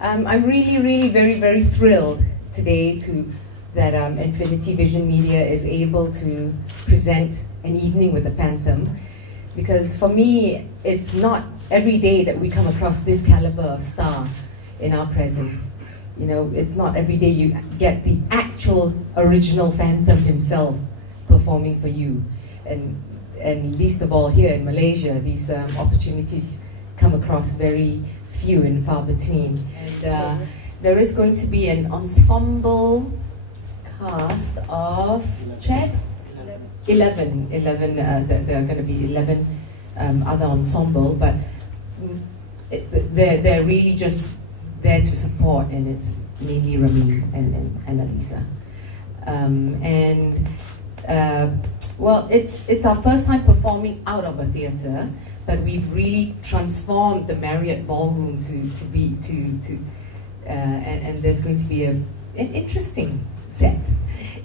I'm really very thrilled today that Infinity Vision Media is able to present an evening with the Phantom, because for me, it's not every day that we come across this caliber of star in our presence. You know, it's not every day you get the actual original Phantom himself performing for you. And least of all here in Malaysia, these opportunities come across very few and far between. And there is going to be an ensemble cast of, check? 11. There are going to be 11 other ensemble, but they're really just there to support, and it's mainly Rami and Alisa. Well, it's our first time performing out of a theatre, but we've really transformed the Marriott Ballroom and there's going to be an interesting set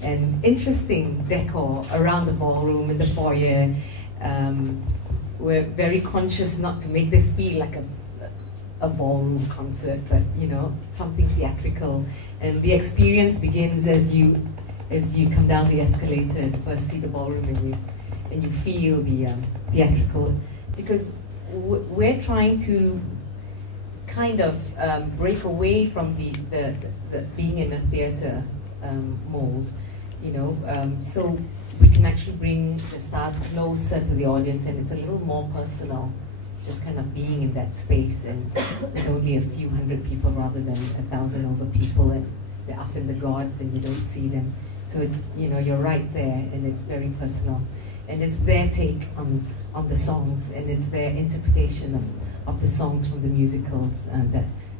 and interesting decor around the ballroom in the foyer. We're very conscious not to make this feel like a ballroom concert, but you know, something theatrical. And the experience begins as you come down the escalator and first see the ballroom, and you feel the theatrical, because we're trying to kind of break away from the being in a theatre mold, you know, so we can actually bring the stars closer to the audience, and it's a little more personal, just kind of being in that space and with only a few hundred people rather than 1,000 over people, and they're up in the gods and you don't see them. So it's, you know, you're right there, and it's very personal, and it's their take on the songs, and it's their interpretation of the songs from the musicals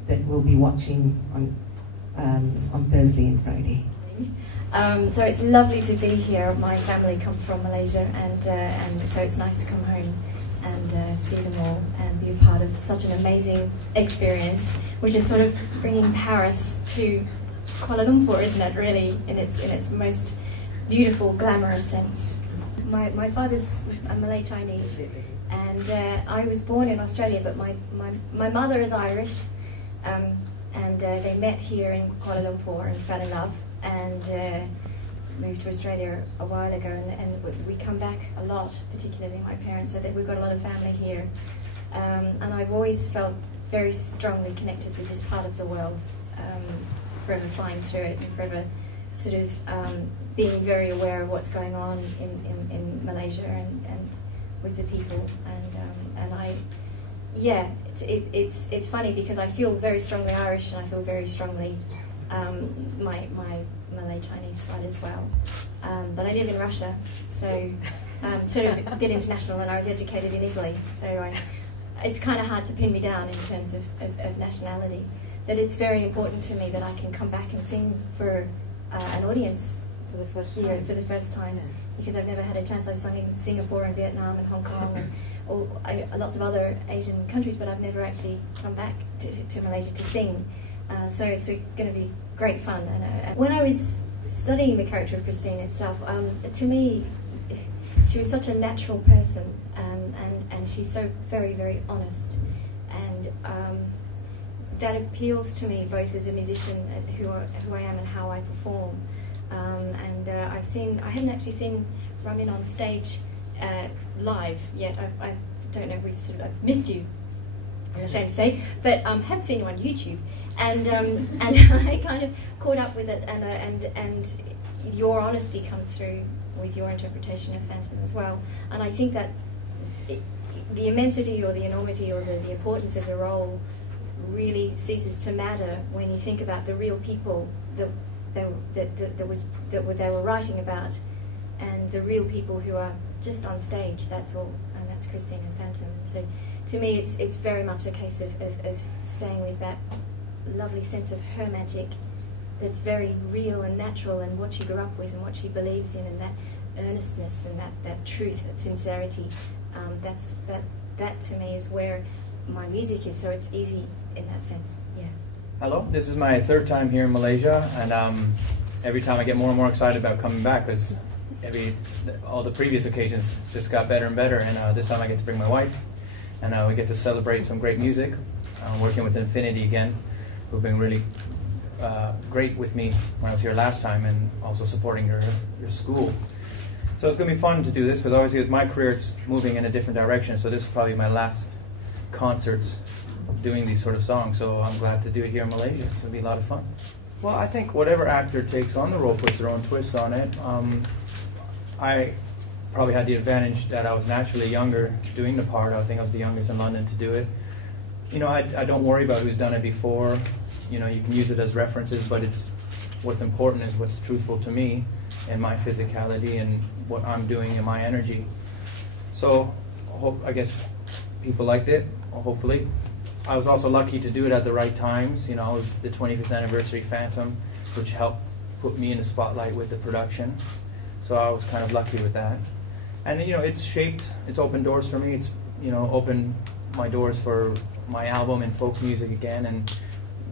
that we'll be watching on Thursday and Friday. So it's lovely to be here. My family come from Malaysia, and so it's nice to come home and see them all and be a part of such an amazing experience, which is sort of bringing Paris to Kuala Lumpur, isn't it, really, in its most beautiful, glamorous sense. My father's a Malay Chinese, and I was born in Australia, but my mother is Irish, and they met here in Kuala Lumpur and fell in love, and moved to Australia a while ago, and we come back a lot, particularly my parents, so that we've got a lot of family here, and I've always felt very strongly connected with this part of the world, forever flying through it and forever sort of being very aware of what's going on in Malaysia and with the people, and it's funny because I feel very strongly Irish, and I feel very strongly my Malay Chinese side as well, but I live in Russia, so sort of a bit international, and I was educated in Italy, so it's kind of hard to pin me down in terms of nationality. But it's very important to me that I can come back and sing for an audience for the first time, because I've never had a chance. I've sung in Singapore and Vietnam and Hong Kong and lots of other Asian countries, but I've never actually come back to Malaysia to sing. So it's going to be great fun. And when I was studying the character of Christine itself, to me, she was such a natural person, and she's so very honest, and that appeals to me both as a musician and who I am and how I perform. I hadn't actually seen Ramin on stage live yet. I don't know if I've missed you, I'm ashamed to say, but have seen you on YouTube, and I kind of caught up with it, and your honesty comes through with your interpretation of Phantom as well, and I think that the immensity or the enormity or the importance of the role really ceases to matter when you think about the real people that they were writing about, and the real people who are just on stage. That's all, and that's Christine and Phantom. So, to me, it's very much a case of staying with that lovely sense of her magic that's very real and natural, and what she grew up with and what she believes in, and that earnestness and that truth, that sincerity. That to me is where my music is. So it's easy in that sense. Yeah. Hello, this is my third time here in Malaysia, and every time I get more and more excited about coming back, because all the previous occasions just got better and better, and this time I get to bring my wife, and we get to celebrate some great music. I'm working with Infinity again, who've been really great with me when I was here last time, and also supporting your school. So it's going to be fun to do this, because obviously with my career it's moving in a different direction, so this is probably my last concerts doing these sort of songs, so I'm glad to do it here in Malaysia. It's going to be a lot of fun. Well, I think whatever actor takes on the role puts their own twists on it. I probably had the advantage that I was naturally younger doing the part. I think I was the youngest in London to do it. You know, I don't worry about who's done it before. You know, you can use it as references, but what's important is what's truthful to me and my physicality and what I'm doing and my energy. So I guess people liked it, hopefully. I was also lucky to do it at the right times. You know, I was the 25th anniversary Phantom, which helped put me in the spotlight with the production. So I was kind of lucky with that. And you know, it's opened doors for me. It's, you know, opened my doors for my album and folk music again, and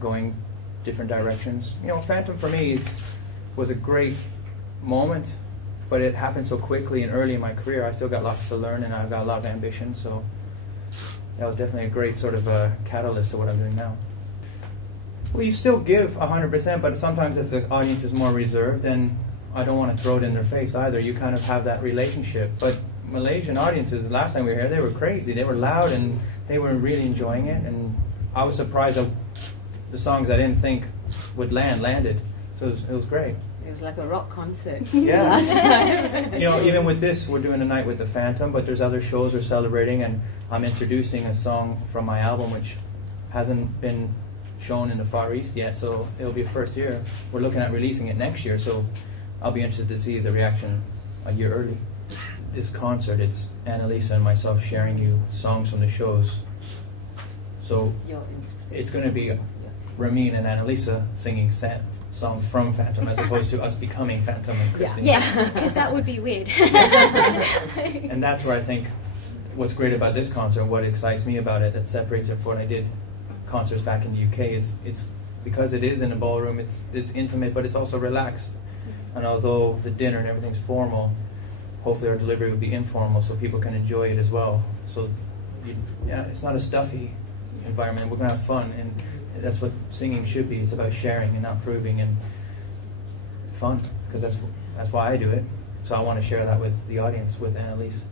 going different directions. You know, Phantom for me was a great moment, but it happened so quickly and early in my career. I still got lots to learn, and I've got a lot of ambition, so that was definitely a great sort of catalyst to what I'm doing now. Well, you still give 100%, but sometimes if the audience is more reserved, then I don't want to throw it in their face either. You kind of have that relationship. But Malaysian audiences, the last time we were here, they were crazy. They were loud, and they were really enjoying it, and I was surprised that the songs I didn't think would landed. So it was great. It was like a rock concert. Yeah. You know, even with this, we're doing a night with the Phantom, but there's other shows we're celebrating, and I'm introducing a song from my album which hasn't been shown in the Far East yet, so it'll be a first year. We're looking at releasing it next year, so I'll be interested to see the reaction a year early. This concert, it's Annalisa and myself sharing you songs from the shows. So it's going to be Ramin and Annalisa singing songs from Phantom, as opposed to us becoming Phantom and Christine. Yes, because that would be weird. And that's where I think what's great about this concert, what excites me about it, that separates it from when I did concerts back in the UK, is it's because it is in a ballroom, it's intimate, but it's also relaxed. And although the dinner and everything's formal, hopefully our delivery will be informal so people can enjoy it as well. So yeah, it's not a stuffy environment. We're going to have fun, and that's what singing should be. It's about sharing and not proving, and fun, because that's why I do it. So I want to share that with the audience, with Annalise.